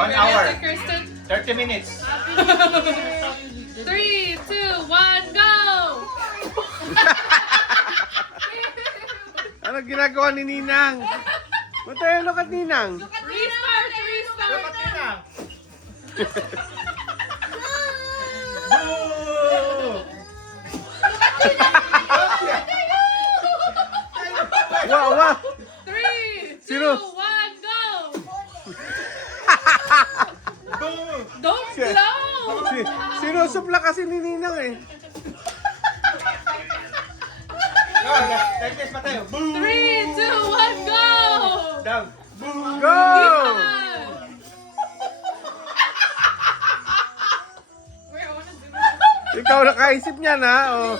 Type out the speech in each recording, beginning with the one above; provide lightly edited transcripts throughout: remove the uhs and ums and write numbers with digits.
1 hour. Kristen? 30 minutes. 3, 2, 1, go! Ano ginagawa ni Ninang? Matay, look at Ninang. Restart! Restart! Dapat yun ah. Wow, wow. 3, 2, 1, Sino? go! Boom! Don't blow! Sinusupla kasi ni Ninang eh. Go, like this, Mateo. Boom! 3, 2, 1, go! Down. Boom! Go! Ikaw nakaisip niyan ha. Oh.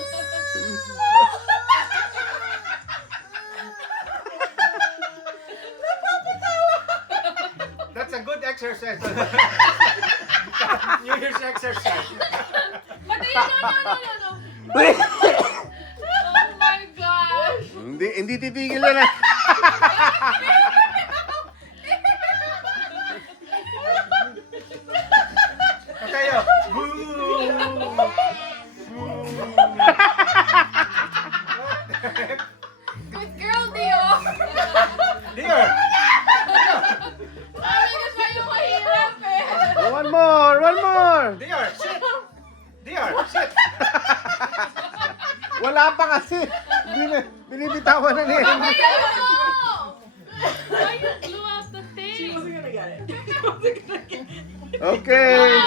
That's a good exercise. New Year's exercise. Mateo, no. Oh my gosh! Hindi titigil na. Mateo. Boom! Good girl, Dio! Dear! Sabi ko sa'yo mahirap eh! One more, one more. Dear! Shit! Dear! Shit! Wala pa kasi. Binibitawan na niya. Why you blew out the thing? Okay.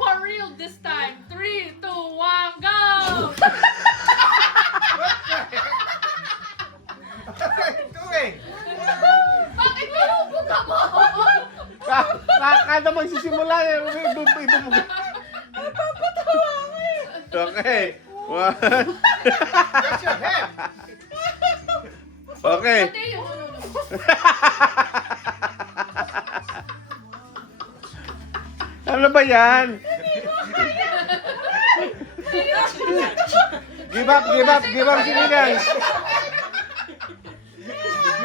For real this time. 3, 2, 1, go! What are you doing? Bakit binubo ka mo? Kada magsisimula eh. Okay. One. That's your head! Okay. Mateo. Ano ba yan? Give up si Ninang.